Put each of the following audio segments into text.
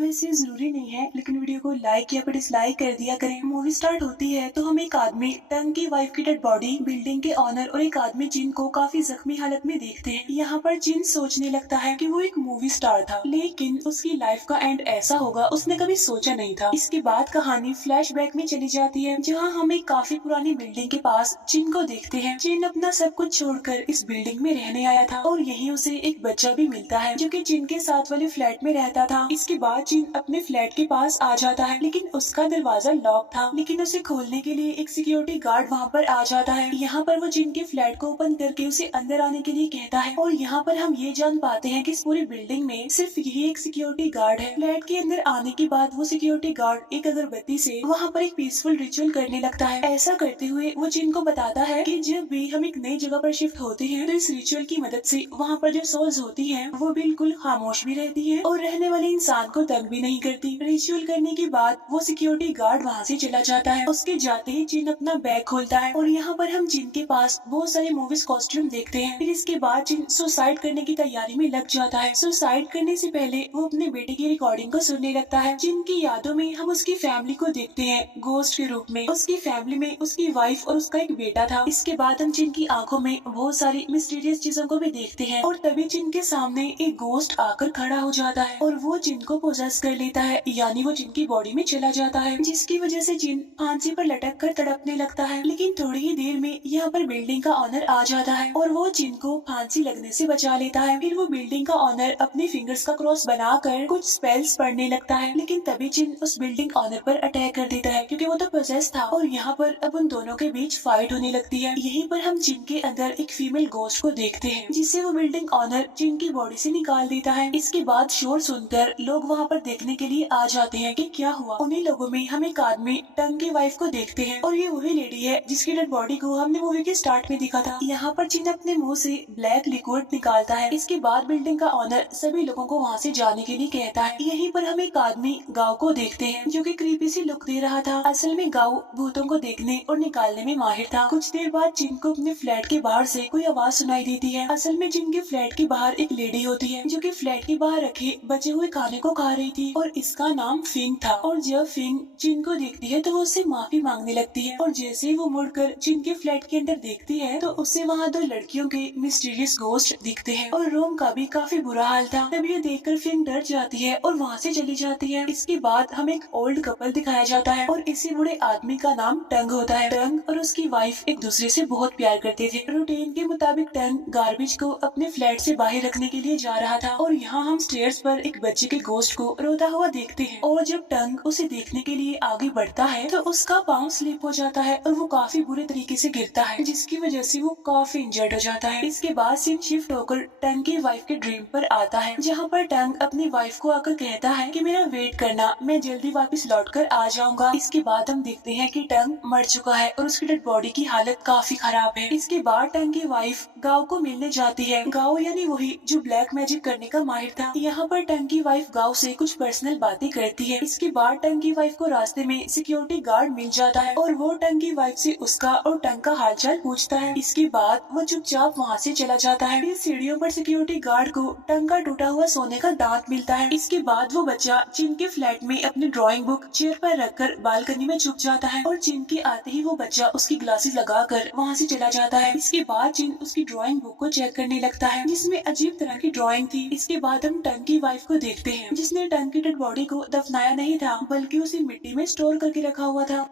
वैसे जरूरी नहीं है, लेकिन वीडियो को लाइक या फिर डिसलाइक कर दिया करें। मूवी स्टार्ट होती है तो हम एक आदमी टंग की वाइफ की डेड बॉडी, बिल्डिंग के ऑनर और एक आदमी जिन को काफी जख्मी हालत में देखते हैं। यहाँ पर जिन सोचने लगता है कि वो एक मूवी स्टार था, लेकिन उसकी लाइफ का एंड ऐसा होगा उसने कभी सोचा नहीं था। इसके बाद कहानी फ्लैशबैक में चली जाती है, जहाँ हम एक काफी पुरानी बिल्डिंग के पास जिन को देखते हैं। जिन अपना सब कुछ छोड़कर इस बिल्डिंग में रहने आया था और यहीं उसे एक बच्चा भी मिलता है जो कि जिन के साथ वाले फ्लैट में रहता था। इसके बाद जिन अपने फ्लैट के पास आ जाता है, लेकिन उसका दरवाजा लॉक था। लेकिन उसे खोलने के लिए एक सिक्योरिटी गार्ड वहाँ पर आ जाता है। यहाँ पर वो जिन के फ्लैट को ओपन करके उसे अंदर आने के लिए कहता है और यहाँ पर हम ये जान पाते हैं कि इस पूरी बिल्डिंग में सिर्फ यही एक सिक्योरिटी गार्ड है। फ्लैट के अंदर आने के बाद वो सिक्योरिटी गार्ड एक अगरबत्ती से वहाँ पर एक पीसफुल रिचुअल करने लगता है। ऐसा करते हुए वो जिन को बताता है कि जब भी हम एक नई जगह पर शिफ्ट होते हैं तो इस रिचुअल की मदद से वहाँ पर जो सोल्स होती हैं वो बिल्कुल खामोश भी रहती हैं और रहने वाले इंसान को तंग भी नहीं करती। रिचुअल करने के बाद वो सिक्योरिटी गार्ड वहाँ से चला जाता है। उसके जाते ही जिन अपना बैग खोलता है और यहाँ पर हम जिन के पास बहुत सारे मूवीज कॉस्ट्यूम देखते हैं। फिर इसके बाद जिन सुसाइड करने की तैयारी में लग जाता है। सुसाइड करने से पहले वो अपने बेटे की रिकॉर्डिंग को सुनने लगता है। जिनकी यादों में हम उसकी फैमिली को देखते हैं गोस्ट के रूप में। उसकी फैमिली में उसकी वाइफ और उसका एक बेटा था। इसके बाद हम जिनकी आंखों में बहुत सारी मिस्टीरियस चीजों को भी देखते हैं और तभी जिनके सामने एक गोस्ट आकर खड़ा हो जाता है और वो जिनको पोजेस कर लेता है, यानी वो जिनकी बॉडी में चला जाता है, जिसकी वजह से जिन फांसी पर लटक कर तड़पने लगता है। लेकिन थोड़ी ही देर में यहाँ पर बिल्डिंग का ऑनर आ जाता है और वो जिन को फांसी लगने से बचा लेता है। फिर वो बिल्डिंग का ऑनर अपने फिंगर्स का क्रॉस बनाकर कुछ स्पेल्स पढ़ने लगता है, लेकिन तभी जिन उस बिल्डिंग ऑनर पर अटैक कर देता है क्योंकि वो तो पोजेस था और यहाँ पर अब उन दोनों के बीच फाइट होने लगती है। यहीं पर हम जिन के अंदर एक फीमेल गोस्ट को देखते हैं जिसे वो बिल्डिंग ऑनर जिन की बॉडी से निकाल देता है। इसके बाद शोर सुनकर लोग वहाँ पर देखने के लिए आ जाते हैं कि क्या हुआ। उन्हीं लोगों में हम एक आदमी टंग की वाइफ को देखते हैं और ये वही लेडी है जिसकी डेड बॉडी को हमने मूवी के स्टार्ट में देखा था। यहाँ पर जिन अपने मुंह से ब्लैक लिक्विड निकालता है। इसके बाद बिल्डिंग का ऑनर सभी लोगों को वहाँ से जाने के लिए कहता है। यहीं पर हम एक आदमी गाँव को देखते हैं जो कि क्रीपी सी लुक दे रहा था। असल में गाँव भूतों को देखने और निकालने में माहिर था। कुछ देर बाद जिन को अपने फ्लैट के बाहर से कोई आवाज सुनाई देती है। असल में जिनके फ्लैट के बाहर एक लेडी होती है जो कि फ्लैट के बाहर रखे बचे हुए खाने को खा रही थी और इसका नाम फिंग था। और जब फिंग जिन को देखती है तो वो उससे माफी मांगने लगती है और जैसे ही वो मुड़कर जिन के फ्लैट के अंदर देखती है तो उसे वहाँ दो लड़कियों के मिस्टीरियस गोस्ट दिखते हैं और रूम का भी काफी बुरा हाल था। तब ये देखकर फिंग डर जाती है और वहाँ से चली जाती है। इसके बाद हमें एक ओल्ड कपल दिखाया जाता है और इसी बूढ़े आदमी का नाम टंग होता है। टंग और उसकी वाइफ एक दूसरे से बहुत प्यार करते थे। रूटीन के मुताबिक टंग गार्बेज को अपने फ्लैट से बाहर रखने के लिए जा रहा था और यहाँ हम स्टेयर्स पर एक बच्चे के गोश्त को रोता हुआ देखते हैं और जब टंग उसे देखने के लिए आगे बढ़ता है तो उसका पाँव स्लिप हो जाता है और वो काफी बुरे तरीके से गिरता है, जिसकी वजह से वो काफी इंजर्ड हो जाता है। इसके बाद सीन शिफ्ट होकर टंग की वाइफ के ड्रीम पर आता है, जहाँ पर टंग अपनी वाइफ को आकर कहता है कि मेरा वेट करना, मैं जल्दी वापस लौट कर आ जाऊंगा। इसके बाद हम देखते हैं कि टंग मर चुका है और उसकी डेड बॉडी की हालत काफी खराब है। इसके बाद टंग की वाइफ गाँव को मिलने जाती है। गाँव यानी वही जो ब्लैक मैजिक करने का माहिर था। यहाँ पर टंग की वाइफ गाँव से कुछ पर्सनल बातें करती है। इसके बाद टंग की वाइफ को रास्ते में सिक्योरिटी गार्ड मिल जाता है और वो टंग की वाइफ से उसका और टंग का हालचाल पूछता है। इसके बाद वो चुपचाप वहाँ से चला जाता है। फिर सीढ़ियों पर सिक्योरिटी गार्ड को टंग का टूटा हुआ सोने का दांत मिलता है। इसके बाद वो बच्चा जिन के फ्लैट में अपनी ड्राइंग बुक चेयर पर रखकर बालकनी में छुप जाता है और जिन के आते ही वो बच्चा उसकी ग्लासेस लगाकर वहाँ से चला जाता है। इसके बाद जिन उसकी ड्राइंग बुक को चेक करने लगता है जिसमें अजीब तरह की ड्राइंग थी। इसके बाद हम टंग की वाइफ को देखते हैं जिसने टंग की डेड बॉडी को दफनाया नहीं था बल्कि उसे मिट्टी में स्टोर करके रखा हुआ था।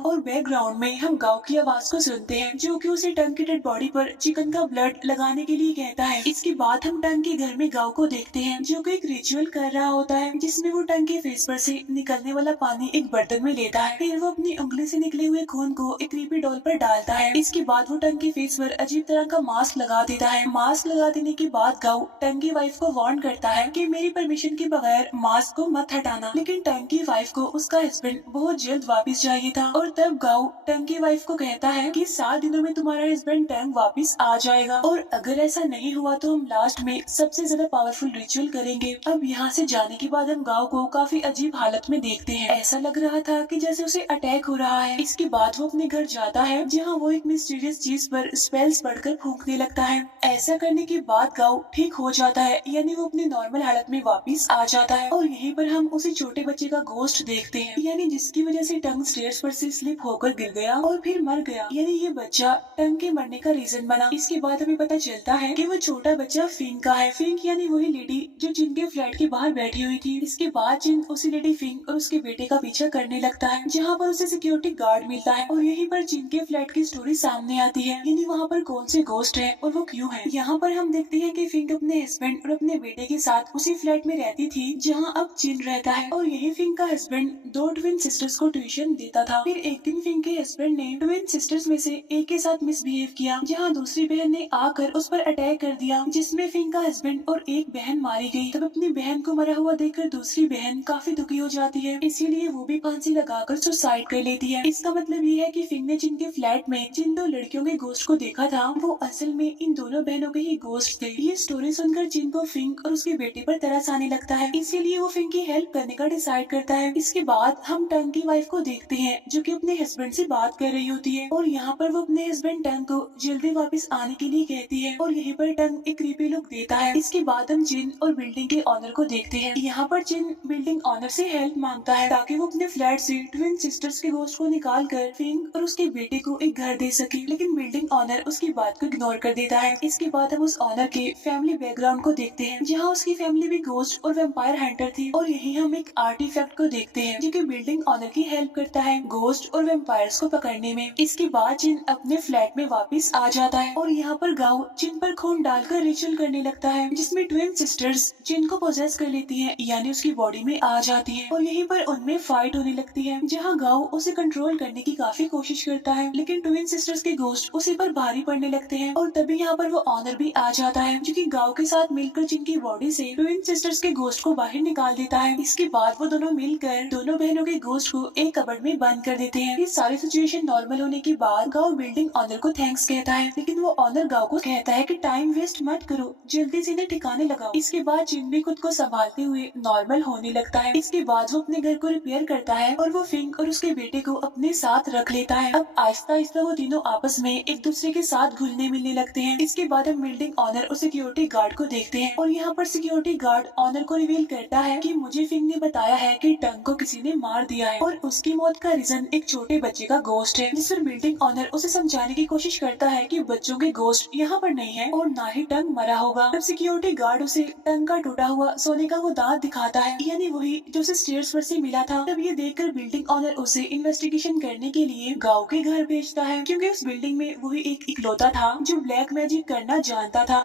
और बैकग्राउंड में हम गांव की आवाज को सुनते हैं जो कि उसे टंग की डेड बॉडी पर चिकन का ब्लड लगाने के लिए कहता है। इसके बाद हम टंग के घर में गांव को देखते हैं जो कि एक रिचुअल कर रहा होता है जिसमें वो टंग के फेस पर से निकलने वाला पानी एक बर्तन में लेता है। फिर वो अपनी उंगली से निकले हुए खून को एक क्रीपी डॉल पर डालता है। इसके बाद वो टंग के फेस पर अजीब तरह का मास्क लगा देता है। मास्क लगा देने के बाद गांव टंग की वाइफ को वार्न करता है कि मेरी परमिशन के बगैर मास्क को मत हटाना, लेकिन टंग की वाइफ को उसका हस्बैंड बहुत जल्द वापस चाहिए था और तब गाओ टंग की वाइफ को कहता है कि 7 दिनों में तुम्हारा हस्बैंड टंग वापस आ जाएगा, और अगर ऐसा नहीं हुआ तो हम लास्ट में सबसे ज्यादा पावरफुल रिचुअल करेंगे। अब यहाँ से जाने के बाद हम गाओ को काफी अजीब हालत में देखते हैं। ऐसा लग रहा था कि जैसे उसे अटैक हो रहा है। इसके बाद वो अपने घर जाता है, जहाँ वो एक मिस्टीरियस चीज पर स्पेल्स पढ़कर फूंकने लगता है। ऐसा करने के बाद गाओ ठीक हो जाता है, यानी वो अपने नॉर्मल हालत में वापस आ जाता है। और यहीं पर हम उसी छोटे बच्चे का गोश्त देखते हैं, यानी जिसकी वजह से टंग स्टेयर्स पर से स्लिप होकर गिर गया और फिर मर गया, यानी ये बच्चा टंग के मरने का रीजन बना। इसके बाद हमें पता चलता है कि वो छोटा बच्चा फिंक का है। फिंक यानी वही लेडी जो जिन के फ्लैट के बाहर बैठी हुई थी। इसके बाद जिन उसी लेडी फिंक और उसके बेटे का पीछा करने लगता है, जहाँ पर उसे सिक्योरिटी गार्ड मिलता है। और यहीं पर जिन के फ्लैट की स्टोरी सामने आती है, यानी वहाँ पर कौन से गोस्ट है और वो क्यों है। यहाँ पर हम देखते हैं कि फिंक अपने हस्बैंड और अपने बेटे के साथ उसी फ्लैट में रहती थी जहाँ अब जिन रहता है। और यही फिंक का हस्बैंड 2 ट्विन सिस्टर्स को ट्यूशन देता था। फिर एक दिन फिंक के हस्बैंड ने ट्विन सिस्टर्स में से एक के साथ मिसबिहेव किया, जहाँ दूसरी बहन ने आकर उस पर अटैक कर दिया, जिसमें फिंक का हस्बैंड और एक बहन मारी गई। तब अपनी बहन को मरा हुआ देखकर दूसरी बहन काफी दुखी हो जाती है, इसीलिए वो भी फांसी लगाकर सुसाइड कर लेती है। इसका मतलब ये है कि फिंक ने जिनके फ्लैट में जिन 2 लड़कियों के गोश्त को देखा था, वो असल में इन दोनों बहनों के ही गोश्त थे। ये स्टोरी सुनकर जिन को फिंक और उसके बेटे पर तरस आने लगता है, इसीलिए वो फिंक की हेल्प करने का डिसाइड करता है। इसके बाद हम टंग की वाइफ को देखते हैं, जो कि अपने हस्बैंड से बात कर रही होती है, और यहाँ पर वो अपने हस्बैंड टंग को जल्दी वापस आने के लिए कहती है। और यहीं पर टंग एक क्रीपी लुक देता है। इसके बाद हम जिन और बिल्डिंग के ऑनर को देखते हैं। यहाँ पर जिन बिल्डिंग ऑनर से हेल्प मांगता है ताकि वो अपने फ्लैट से ट्विन सिस्टर्स के गोश्त को निकाल कर फिंक और उसके बेटे को एक घर दे सके, लेकिन बिल्डिंग ऑनर उसकी बात को इग्नोर कर देता है। इसके बाद हम उस ऑनर के फैमिली बैकग्राउंड को देखते हैं, जहाँ उसकी फैमिली भी गोस्ट और वेम्पायर हंटर थी। और यहीं हम एक आर्टिफैक्ट को देखते हैं जो कि बिल्डिंग ऑनर की हेल्प करता है गोस्ट और वेम्पायर्स को पकड़ने में। इसके बाद जिन अपने फ्लैट में वापस आ जाता है, और यहाँ पर गाओ जिन पर खून डालकर रिचुअल करने लगता है, जिसमें ट्विन सिस्टर्स जिन को पोजेस कर लेती हैं, यानी उसकी बॉडी में आ जाती है। और यहीं पर उनमें फाइट होने लगती है, जहाँ गाओ उसे कंट्रोल करने की काफी कोशिश करता है, लेकिन ट्विन सिस्टर्स के गोश्त उसी पर भारी पड़ने लगते हैं। और तभी यहाँ पर वो ऑनर भी आ जाता है, जो कि गाओ के साथ मिलकर जिनकी बॉडी से ट्विन सिस्टर्स के गोश्त को बाहर निकाल देता है। इसके बाद वो दोनों मिलकर दोनों बहनों के गोश्त को एक कबर्ड में बंद कर देते हैं। ये सारी सिचुएशन नॉर्मल होने के बाद गाओ बिल्डिंग ऑनर को थैंक्स कहता है, लेकिन वो ऑनर गाओ को कहता है कि टाइम वेस्ट मत करो, जल्दी से इन्हें ठिकाने लगाओ। इसके बाद जिन भी खुद को संभालते हुए नॉर्मल होने लगता है। इसके बाद वो अपने घर को रिपेयर करता है और वो फिंक और उसके बेटे को अपने साथ रख लेता है। अब आहिस्ता आहिस्ता वो तीनों आपस में एक दूसरे के साथ घुलने मिलने लगते हैं। इसके बाद हम बिल्डिंग ऑनर और सिक्योरिटी गार्ड को देखते हैं, और यहाँ पर सिक्योरिटी गार्ड ऑनर को रिवील करता है कि मुझे फिंक ने बताया है कि टंग को किसी ने मार दिया है, और उसकी मौत का रीजन एक छोटे बच्चे का गोश्त है। जिस पर बिल्डिंग ऑनर उसे समझाने की कोशिश करता है कि बच्चों के गोश्त यहाँ पर नहीं है और ना ही टंग मरा होगा। तब सिक्योरिटी गार्ड उसे टंग का टूटा हुआ सोने का वो दांत दिखाता है, यानी वही जो उसे स्टेयर्स पर से मिला था। तब ये देखकर बिल्डिंग ऑनर उसे इन्वेस्टिगेशन करने के लिए गांव के घर भेजता है, क्योंकि उस बिल्डिंग में वही एक इकलौता था जो ब्लैक मैजिक करना जानता था।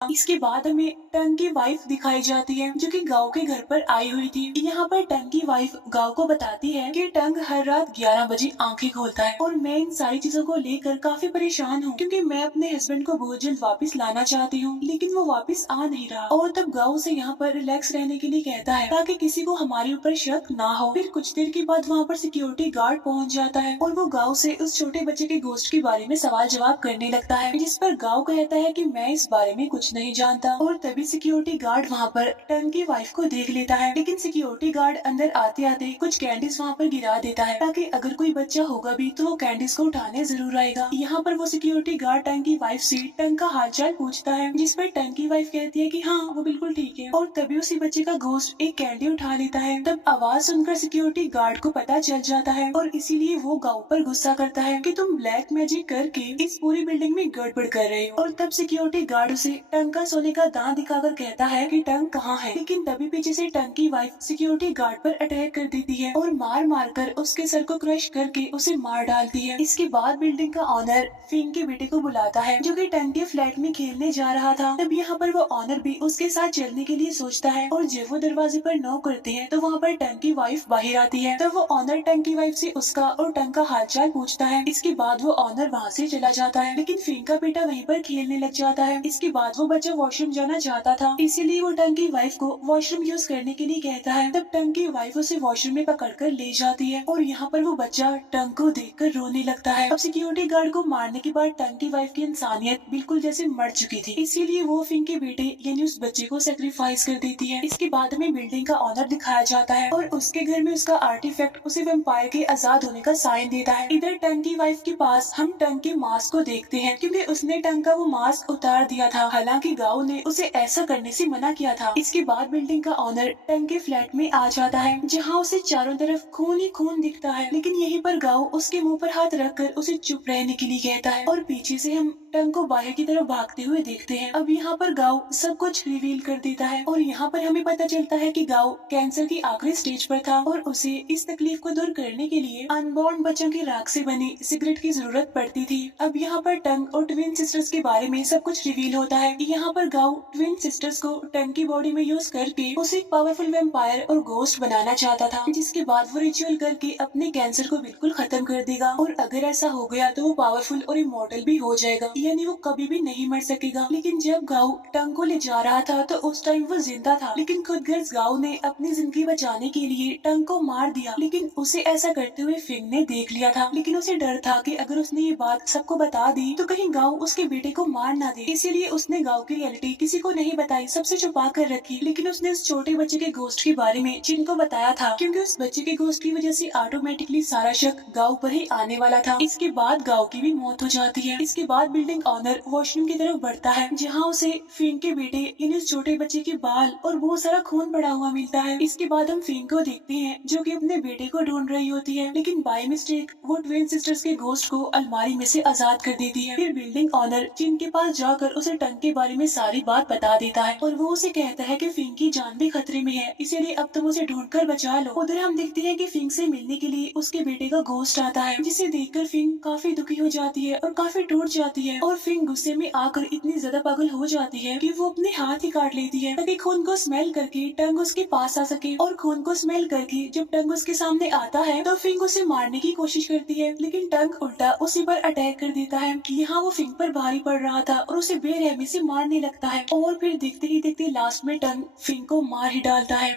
इसके बाद हमें टंग की वाइफ दिखाई जाती है, जो कि गांव के घर पर आई हुई थी। यहाँ पर टंग की वाइफ गांव को बताती है कि टंग हर रात 11 बजे आंखें खोलता है, और मैं इन सारी चीजों को लेकर काफी परेशान हूँ, क्योंकि मैं अपने हस्बैंड को बहुत जल्द वापस लाना चाहती हूँ, लेकिन वो वापस आ नहीं रहा। और तब गांव से यहाँ पर रिलैक्स रहने के लिए कहता है ताकि किसी को हमारे ऊपर शक ना हो। फिर कुछ देर के बाद वहाँ पर सिक्योरिटी गार्ड पहुँच जाता है, और वो गाँव से उस छोटे बच्चे के गोश्त के बारे में सवाल जवाब करने लगता है, जिस पर गाँव कहता है कि मैं इस बारे में कुछ नहीं जानता। और तभी सिक्योरिटी गार्ड वहाँ पर टंग की वाइफ को देख लेता है, लेकिन सिक्योरिटी गार्ड अंदर आते आते कुछ कैंडीज वहाँ पर गिरा देता है, ताकि अगर कोई बच्चा होगा भी तो वो कैंडीज को उठाने जरूर आएगा। यहाँ पर वो सिक्योरिटी गार्ड टंग की वाइफ से टंग का हालचाल पूछता है, जिस पर टंग की वाइफ कहती है कि हाँ वो बिल्कुल ठीक है। और तभी उसी बच्चे का गोश्त एक कैंडी उठा लेता है। तब आवाज सुनकर सिक्योरिटी गार्ड को पता चल जाता है, और इसीलिए वो गाँव पर गुस्सा करता है कि तुम ब्लैक मैजिक करके इस पूरी बिल्डिंग में गड़बड़ कर रहे हो। और तब सिक्योरिटी गार्ड उसे टंग का सोने का दांत दिखाकर कहता है कि टंग कहाँ है, लेकिन तभी पीछे से टंग की वाइफ सिक्योरिटी गार्ड पर अटैक कर देती है और मार मार कर उसके सर को क्रश करके उसे मार डालती है। इसके बाद बिल्डिंग का ऑनर फिंक के बेटे को बुलाता है, जो कि टंग के फ्लैट में खेलने जा रहा था। तब यहाँ पर वो ऑनर भी उसके साथ चलने के लिए सोचता है, और जब वो दरवाजे पर नॉक करते हैं तो वहाँ पर टंग की वाइफ बाहर आती है। तब वो ऑनर टंग की वाइफ से उसका और टंग का हालचाल पूछता है। इसके बाद वो ऑनर वहाँ से चला जाता है, लेकिन फिंक का बेटा वहीं पर खेलने लग जाता है। इसके बाद वो वो बच्चा वॉशरूम जाना चाहता था, इसीलिए वो टंग की वाइफ को वॉशरूम यूज करने के लिए कहता है। तब टंग की वाइफ उसे वॉशरूम में पकड़कर ले जाती है और यहाँ पर वो बच्चा टंग को देखकर रोने लगता है। अब सिक्योरिटी गार्ड को मारने के बाद टंग की वाइफ की इंसानियत बिल्कुल जैसे मर चुकी थी, इसीलिए वो फिंग के बेटे यानी उस बच्चे को सेक्रीफाइस कर देती है। इसके बाद में बिल्डिंग का ऑनर दिखाया जाता है और उसके घर में उसका आर्टिफैक्ट उसे वेम्पायर के आजाद होने का साइन देता है। इधर टंग की वाइफ के पास हम टंग के मास्क को देखते हैं, क्योंकि उसने टंग का वो मास्क उतार दिया था, हालांकि गाओ ने उसे ऐसा करने से मना किया था। इसके बाद बिल्डिंग का ऑनर टंग के फ्लैट में आ जाता है, जहाँ उसे चारों तरफ खून ही खून दिखता है, लेकिन यहीं पर गाओ उसके मुंह पर हाथ रखकर उसे चुप रहने के लिए कहता है और पीछे से हम टंग को बाहर की तरफ भागते हुए देखते हैं। अब यहाँ पर गाओ सब कुछ रिवील कर देता है और यहाँ पर हमें पता चलता है कि गाओ कैंसर की आखिरी स्टेज पर था और उसे इस तकलीफ को दूर करने के लिए अनबॉर्न बच्चों की राख से बनी सिगरेट की जरूरत पड़ती थी। अब यहाँ पर टंग और ट्विन सिस्टर्स के बारे में सब कुछ रिवील होता है। यहाँ पर गाओ ट्विन सिस्टर्स को टंग की बॉडी में यूज करके उसे एक पावरफुल वैम्पायर और गोस्ट बनाना चाहता था, जिसके बाद वो रिचुअल करके अपने कैंसर को बिल्कुल खत्म कर देगा और अगर ऐसा हो गया तो वो पावरफुल और इमॉर्टल भी हो जाएगा, यानी वो कभी भी नहीं मर सकेगा। लेकिन जब गाओ टंग को ले जा रहा था तो उस टाइम वो जिंदा था, लेकिन खुद गर्ल्स गाओ ने अपनी जिंदगी बचाने के लिए टंग को मार दिया, लेकिन उसे ऐसा करते हुए फिंग ने देख लिया था। लेकिन उसे डर था कि अगर उसने ये बात सबको बता दी तो कहीं गाओ उसके बेटे को मार ना दे, इसीलिए उसने गाओ की रियलिटी किसी को नहीं बताई, सबसे छुपा कर रखी। लेकिन उसने उस छोटे बच्चे के गोस्ट के बारे में जिन को बताया था, क्योंकि उस बच्चे के गोस्ट की वजह से ऑटोमेटिकली सारा शक गाओ पर ही आने वाला था। इसके बाद गाओ की भी मौत हो जाती है। इसके बाद बिल्डिंग ऑनर वॉशरूम की तरफ बढ़ता है, जहाँ उसे फिंग के बेटे यानी उस छोटे बच्चे के बाल और बहुत सारा खून पड़ा हुआ मिलता है। इसके बाद हम फिंग को देखते हैं जो कि अपने बेटे को ढूंढ रही होती है, लेकिन बाय मिस्टेक वो ट्विन सिस्टर्स के गोस्ट को अलमारी में से आजाद कर देती है। फिर बिल्डिंग ऑनर जिन के पास जाकर उसे टंग के बारे में सारी बात बता देता है और वो उसे कहता है कि फिंग की जान भी खतरे में है, इसीलिए अब तुम उसे ढूंढ कर बचा लो। उधर हम देखते हैं कि फिंग से मिलने के लिए उसके बेटे का गोस्ट आता है, जिसे देखकर फिंग काफी दुखी हो जाती है और काफी टूट जाती है और फिंग गुस्से में आकर इतनी ज्यादा पागल हो जाती है कि वो अपने हाथ ही काट लेती है ताकि खून को स्मेल करके टंग उसके पास आ सके। और खून को स्मेल करके जब टंग उसके सामने आता है तो फिंग उसे मारने की कोशिश करती है, लेकिन टंग उल्टा उसी पर अटैक कर देता है। यहाँ वो फिंग पर भारी पड़ रहा था और उसे बेरहमी से मारने लगता है और फिर देखते ही देखते लास्ट में टंग फिंग को मार ही डालता है।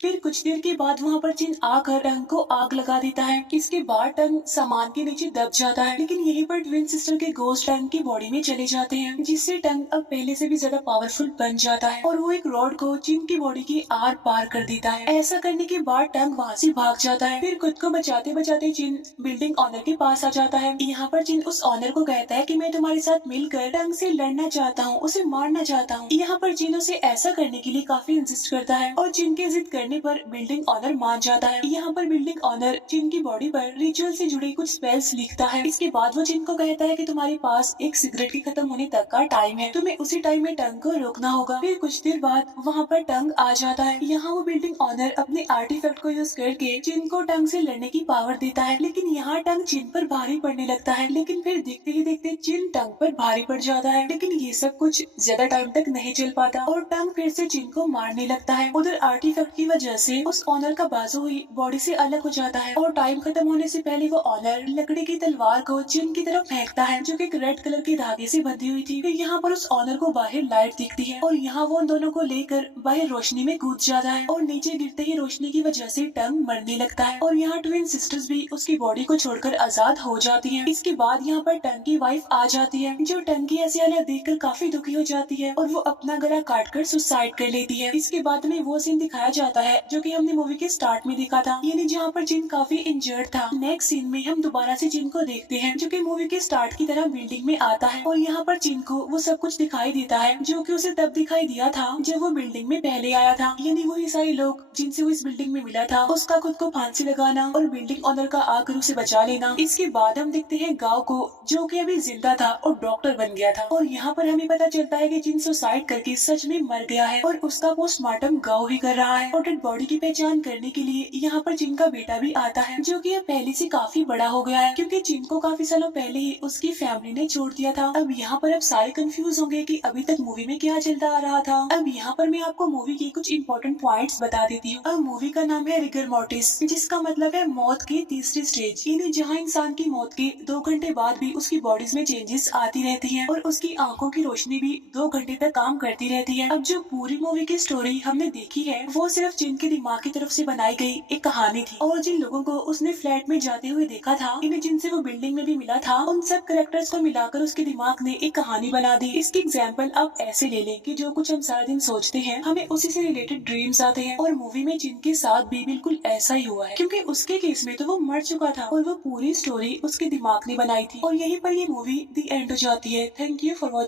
फिर कुछ देर के बाद वहाँ पर जिन आकर टंग को आग लगा देता है। इसके बाद टंग सामान के नीचे दब जाता है, लेकिन यहीं पर ट्विन सिस्टर के गोस्ट टंग की बॉडी में चले जाते हैं, जिससे टंग अब पहले से भी ज्यादा पावरफुल बन जाता है और वो एक रॉड को जिन की बॉडी की आर पार कर देता है। ऐसा करने के बाद टंग वहाँ से भाग जाता है। फिर खुद को बचाते बचाते जिन बिल्डिंग ऑनर के पास आ जाता है। यहाँ पर जिन उस ऑनर को कहता है कि मैं तुम्हारे साथ मिलकर टंग से लड़ना चाहता हूँ, उसे मारना चाहता हूँ। यहाँ पर जिन उसे ऐसा करने के लिए काफी इंसिस्ट करता है और जिन के जिद करने पर बिल्डिंग ऑनर मान जाता है। यहाँ पर बिल्डिंग ऑनर जिन की बॉडी पर रिचुअल से जुड़े कुछ स्पेल्स लिखता है। इसके बाद वो जिन को कहता है कि तुम्हारे पास एक सिगरेट के खत्म होने तक का टाइम है, तुम्हें उसी टाइम में टंग को रोकना होगा। फिर कुछ देर बाद वहाँ पर टंग आ जाता है। यहाँ वो बिल्डिंग ऑनर अपने आर्टिफैक्ट को यूज करके जिन को टंग से लड़ने की पावर देता है, लेकिन यहाँ टंग जिन पर भारी पड़ने लगता है। लेकिन फिर देखते ही देखते जिन टंग पर भारी पड़ जाता है, लेकिन ये सब कुछ ज्यादा टाइम तक नहीं चल पाता और टंग फिर से जिन को मारने लगता है। उधर आर्टिफैक्ट की वजह से उस ऑनर का बाजू ही बॉडी से अलग हो जाता है और टाइम खत्म होने से पहले वो ऑनर लकड़ी की तलवार को जिन की तरफ फेंकता है, जो कि एक रेड कलर के धागे से बंधी हुई थी। फिर यहाँ पर उस ऑनर को बाहर लाइट दिखती है और यहाँ वो उन दोनों को लेकर बाहर रोशनी में कूद जाता है और नीचे गिरते ही रोशनी की वजह से टंग मरने लगता है और यहाँ ट्विन सिस्टर्स भी उसकी बॉडी को छोड़कर आजाद हो जाती है। इसके बाद यहाँ पर टंग की वाइफ आ जाती है, जो टंग की ऐसी हालत देखकर काफी दुखी हो जाती है और वो अपना गला काटकर सुसाइड कर लेती है। इसके बाद में वो सीन दिखाया जाता है जो कि हमने मूवी के स्टार्ट में देखा था, यानी जहाँ पर जिन काफी इंजर्ड था। नेक्स्ट सीन में हम दोबारा से जिन को देखते हैं, जो कि मूवी के स्टार्ट की तरह बिल्डिंग में आता है और यहाँ पर जिन को वो सब कुछ दिखाई देता है जो कि उसे तब दिखाई दिया था जब वो बिल्डिंग में पहले आया था, यानी वही सारे लोग जिनसे वो इस बिल्डिंग में मिला था, उसका खुद को फांसी लगाना और बिल्डिंग ऑनर का आकर उसे बचा लेना। इसके बाद हम देखते हैं गाँव को, जो कि अभी जिंदा था और डॉक्टर बन गया था और यहाँ पर हमें पता चलता है कि जिन सुसाइड करके सच में मर गया है और उसका पोस्टमार्टम गाँव ही कर रहा है और डेड बॉडी की पहचान करने के लिए यहाँ पर जिन का बेटा भी आता है, जो कि अब पहले से काफी बड़ा हो गया है, क्योंकि जिन को काफी सालों पहले ही उसकी फैमिली ने छोड़ दिया था। अब यहाँ पर अब सारे कंफ्यूज होंगे कि अभी तक मूवी में क्या चलता आ रहा था। अब यहाँ पर मैं आपको मूवी के कुछ इंपॉर्टेंट पॉइंट्स बता देती हूँ। अब मूवी का नाम है रिगर मोर्टिस, जिसका मतलब है मौत की तीसरी स्टेज। यानी जहाँ इंसान की मौत के 2 घंटे बाद भी उसकी बॉडीज में चेंजेस आती रहती है और उसकी आंखों की रोशनी भी 2 घंटे तक काम करती रहती है। अब जो पूरी मूवी की स्टोरी हमने देखी है वो सिर्फ जिन के दिमाग की तरफ से बनाई गई एक कहानी थी, और जिन लोगों को उसने फ्लैट में जाते हुए देखा था, इन्हें जिनसे वो बिल्डिंग में भी मिला था, उन सब कैरेक्टर्स को मिलाकर उसके दिमाग ने एक कहानी बना दी। इसकी एग्जाम्पल आप ऐसे ले लें कि जो कुछ हम सारा दिन सोचते हैं हमें उसी से रिलेटेड ड्रीम्स आते हैं, और मूवी में जिनके साथ भी बिल्कुल ऐसा ही हुआ है, क्योंकि उसके केस में तो वो मर चुका था और वो पूरी स्टोरी उसके दिमाग ने बनाई थी। और यहीं पर ये मूवी दी एंड हो जाती है। Thank you for watching.